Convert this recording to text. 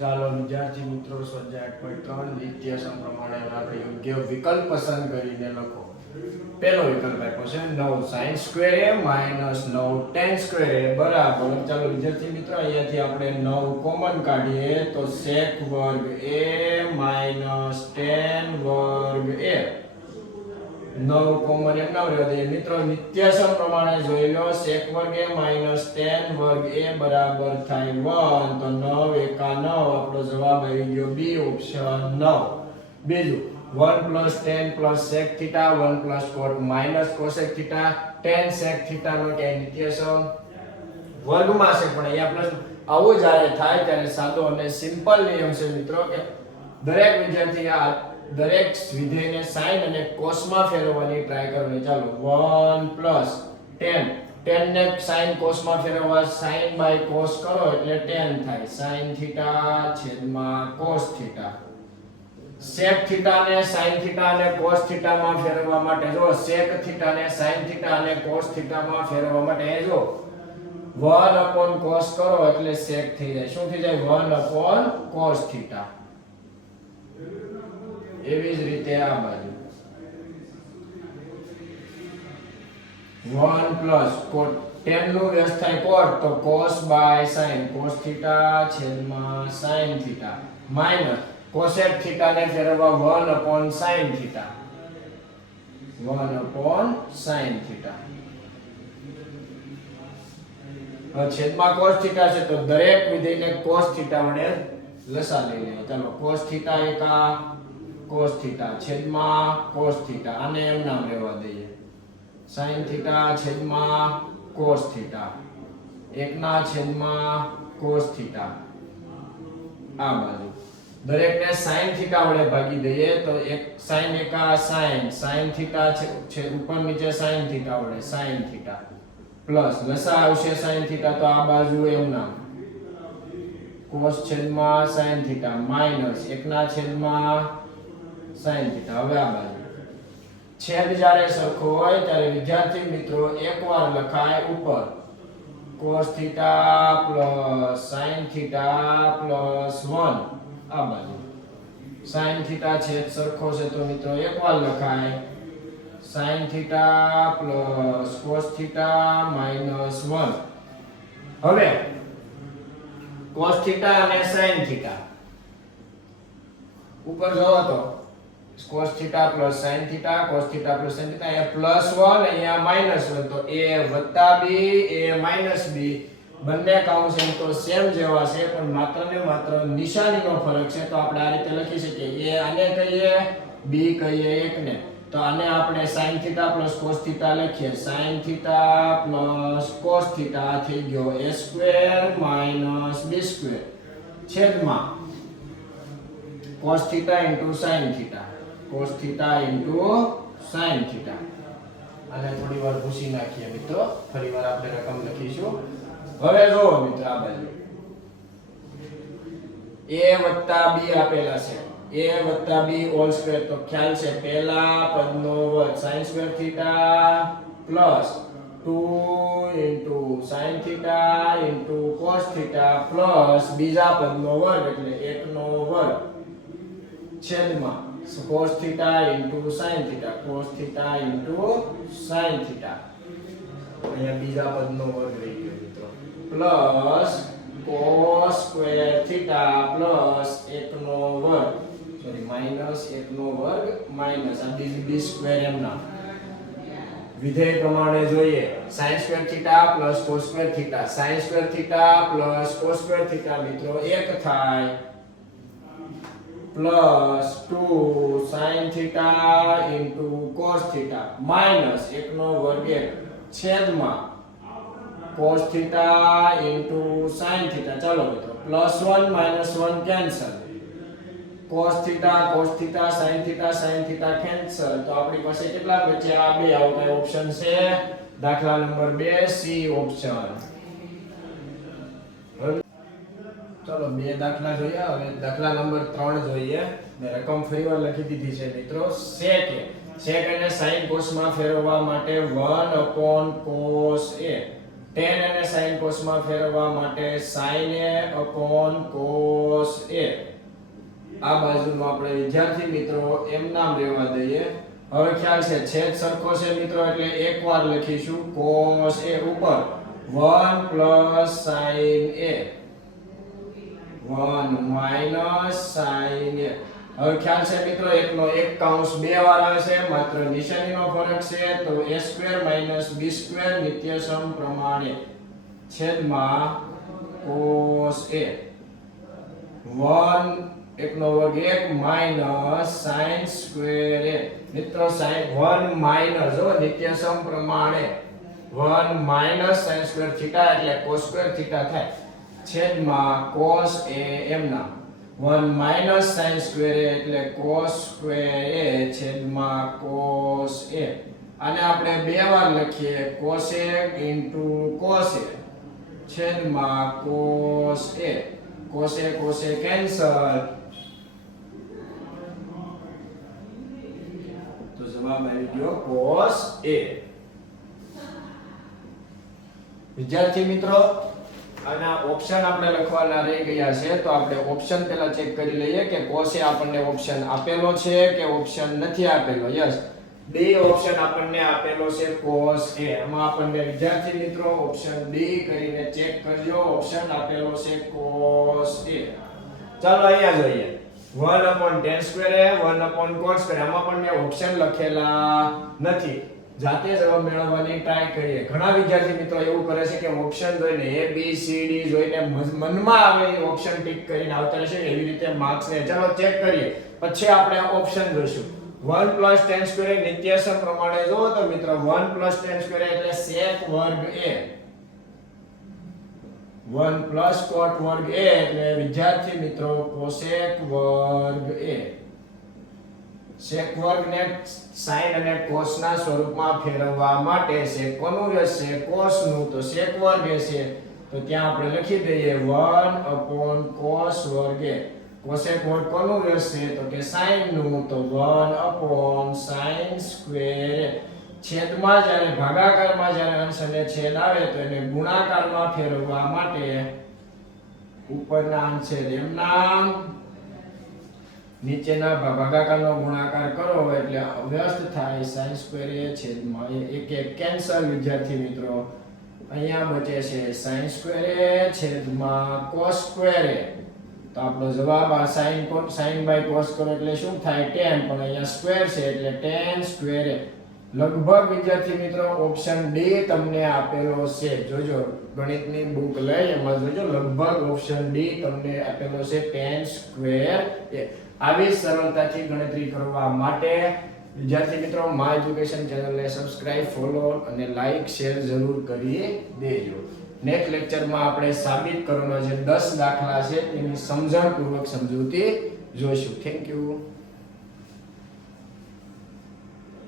ચાલો વિદ્યાર્થી મિત્રો સ્વાધ્યાય 8.3 નિત્યસમ પ્રમાણે આપણે યોગ્ય વિકલ્પ પસંદ કરીને લખો. પહેલો વિકલ્પ આપ્યો છે 9 sin square a minus 9 tan square a બરાબર. ચાલો વિદ્યાર્થી મિત્રો અહીંયાથી આપણે 9 કોમન કાઢીએ તો sec વર્ગ a minus tan વર્ગ a 9 કોમન એક ના રહેવા દઈએ મિત્રો. નિત્યસમ પ્રમાણે જોઈ લો sec વર્ગ a minus tan વર્ગ a બરાબર થાય 1 તો 9 એકા 9 આપણો જવાબ આવી ગયો બી ઓપ્શન 9. બીજું 1 plus tan plus sec theta 1 plus cot minus cosec theta tan sec theta નો કે નિત્યસમ વર્ગમાં છે પણ અહીંયા પ્રશ્ન આવો જ્યારે થાય ત્યારે સાદો અને સિમ્પલ નિયમ છે મિત્રો કે દરેક વિદ્યાર્થી આ દરેક વિધેયને sin અને cos માં ફેરવવાની ટ્રાય કરવાની. ચાલો 1 plus tan tan ને sin cos માં ફેરવવા sin by cos કરો એટલે tan થાય sin theta છેદમાં cos theta. sec theta ને sin theta અને cos theta માં ફેરવવા માટે જો sec theta ને sin theta અને cos theta માં ફેરવવા માટે જો 1 upon cos કરો એટલે sec થઈ જાય. શું થઈ જાય 1 upon cos theta. એવી જ રીતે આ બાજુ 1 plus cot tan નું વ્યસ્ત થાય cot તો cos by sin cos theta છેદમાં sin theta minus cosec theta ને ફેરવવા 1 upon sin theta 1 upon sin theta. છેદમાં cos theta છે તો દરેક વિધેયને cos theta વડે લસા લઈ લઈએ. ચાલો cos theta એકા cos theta છેદમાં cos theta આને એમ નામ રહેવા દઈએ. sin theta છેદમાં cos theta એકના છેદમાં cos theta આ બાજુ દરેકને sin theta વડે ભાગી દઈએ તો એક sin એકા sin theta છે ઉપર નીચે sin theta વડે sin theta પ્લસ લસા આવશે sin theta તો આ બાજુ એમ નામ cos છેદમાં sin theta માઈનસ એકના છેદમાં sin theta. હવે આ બાજુ છેદ જ્યારે સરખો હોય ત્યારે વિદ્યાર્થી મિત્રો એકવાર લખાય ઉપર cos theta plus sin theta plus 1 આ બાજુ sin theta છેદ સરખો છે તો મિત્રો એકવાર લખાય sin theta plus cos theta minus 1. હવે cos theta અને sin theta ઉપર જોવો તો cos theta plus sin theta cos theta plus sin theta એ +1 અહીંયા -1 તો a વત્તા b a minus b બંને કાઉન્સ એમ તો સેમ જેવા છે પણ માત્ર ને માત્ર નિશાનીનો ફરક છે. તો આપણે આ રીતે લખી શકીએ a આને કહીએ b કહીએ એકને તો આને આપણે sin theta plus cos theta લખીએ sin theta plus cos theta થઈ ગયો a square minus b square છેદમાં cos theta into sin theta cos theta into sin theta. આને થોડી વાર ભૂસી નાખીએ મિત્રો ફરીવાર આપણે રકમ લખીશું. હવે જો મિત્રો આ બાજુ a + b આપેલા છે a + b હોલ સ્ક્વેર તો ખ્યાલ છે પહેલા પદનો વર્ગ sin square theta plus 2 into sin theta into cos theta plus બીજા પદનો વર્ગ એટલે 1 નો વર્ગ છેદમાં cos theta into sin theta cos theta into sin theta અહીંયા બીજા પદનો વર્ગ રહી ગયો મિત્રો plus cos square theta plus 1 નો વર્ગ સોરી માઈનસ 1 નો વર્ગ માઈનસ આ b સ્ક્વેર એમ ના વિધેય પ્રમાણે જોઈએ sin square theta plus cos square theta sin square theta plus cos square theta મિત્રો 1 થાય plus 2 sin theta into cos theta minus 1 નો વર્ગ 1 છેદમાં cos theta into sin theta. ચાલો મિત્રો +1 -1 cancel cos theta sin theta cancel તો આપણી પાસે કેટલા બચે આ બે આવો કઈ ઓપ્શન છે દાખલા નંબર 2 સી ઓપ્શન. ચલો બે દાખલા જોઈએ. હવે દાખલા નંબર 3 જોઈએ. મેં રકમ ફરીવાર લખી દીધી છે મિત્રો sec અને sin cos માં ફેરવવા માટે 1 upon cos a tan અને sin cos માં ફેરવવા માટે sin a upon cos a આ બાજુનો આપણે વિદ્યાર્થી મિત્રો એમ નામ લેવા દઈએ. હવે ખ્યાલ છે છેદ સરખો છે મિત્રો એટલે એકવાર લખીશું cos a ઉપર 1 plus sin a 1 minus sin a. હવે ખ્યાલ છે મિત્રો એકનો એક કૌંસ બે વાર આવે છે માત્ર નિશાનીનો ફરક છે તો a² - b² નિત્યસમ પ્રમાણે છેદમાં cos a 1 એકનો વર્ગ 1 માઈનસ sin² a મિત્રો sin 1 માઈનસ નિત્યસમ પ્રમાણે 1 માઈનસ sin² થીટા એટલે cos² થીટા થાય છેદમાં cos a એમના 1 માઈનસ sin² a એટલે cos² a છેદમાં cos a. આને આપણે બે વાર લખીએ cosec into cos a છેદમાં cos a. cos a cancel તો જવાબ આવી ગયો cos a. વિદ્યાર્થી મિત્રો આના ઓપ્શન આપણે લખવાના રહી ગયા છે તો આપણે ઓપ્શન પહેલા ચેક કરી લઈએ કે cos a આપણને ઓપ્શન આપેલો છે કે ઓપ્શન નથી આપેલો. યસ, ડી ઓપ્શન આપણને આપેલો છે cos a. આમાં આપણને વિદ્યાર્થી મિત્રો ઓપ્શન ડી કરીને ચેક કરજો. ઓપ્શન આપેલો છે cos a. ચાલો અહીંયા જોઈએ 1/tan² a 1/cot². આમાં પણ મેં ઓપ્શન લખેલા નથી. જાતે જવાબ મેળવવાની ટ્રાય કરીએ. ઘણા વિદ્યાર્થી મિત્રો એવું કરે છે કે ઓપ્શન જોઈને a b c d જોઈને મનમાં આવે એ ઓપ્શન ટિક કરીને આવતા રહેશે એવી રીતે માર્ક્સ ને. ચાલો ચેક કરીએ પછી આપણે ઓપ્શન જોઈશું. 1 + tan² નિત્યસમ પ્રમાણે જો તો મિત્રો 1 + tan² એટલે sec² a 1 + cot² a એટલે વિદ્યાર્થી મિત્રો cosec² a. sec² ને sin અને cos ના સ્વરૂપમાં ફેરવવા માટે sec કોનું રહેશે cos નું તો sec² a છે તો ત્યાં આપણે લખી દઈએ 1/cos² a. cosec² કોનું રહેશે તો કે sin નું તો 1/sin² a. છેદમાં જ્યારે ભાગાકારમાં જ્યારે અંશ અને છેદ આવે તો એને ગુણાકારમાં ફેરવવા માટે ઉપરના અંશ એમના નીચેના ભાગાકારનો ગુણાકાર કરો એટલે અવ્યસ્ત થાય sin² a છેદમાં એક એક કેન્સલ. વિદ્યાર્થી મિત્રો અહીંયા બચે છે sin² a છેદમાં cos² a. તો આપણો જવાબ આ sin/cos કરો એટલે શું થાય tan પણ અહીંયા સ્ક્વેર છે એટલે tan² a. લગભગ વિદ્યાર્થી મિત્રો ઓપ્શન ડી તમને આપેલો છે. જોજો ગણિતની બુક લઈ એમાં જોજો લગભગ ઓપ્શન ડી તમને આપેલો છે tan² a. આવી સરળતાથી ગણતરી કરવા માટે વિદ્યાર્થી મિત્રો માય એજ્યુકેશન ચેનલને સબસ્ક્રાઇબ, ફોલો અને લાઈક શેર જરૂર કરી દેજો. નેક્સ્ટ લેક્ચરમાં આપણે સાબિત કરવાનો જે 10 દાખલા છે એની સમજણપૂર્વક સમજૂતી જોઈશું. Thank you.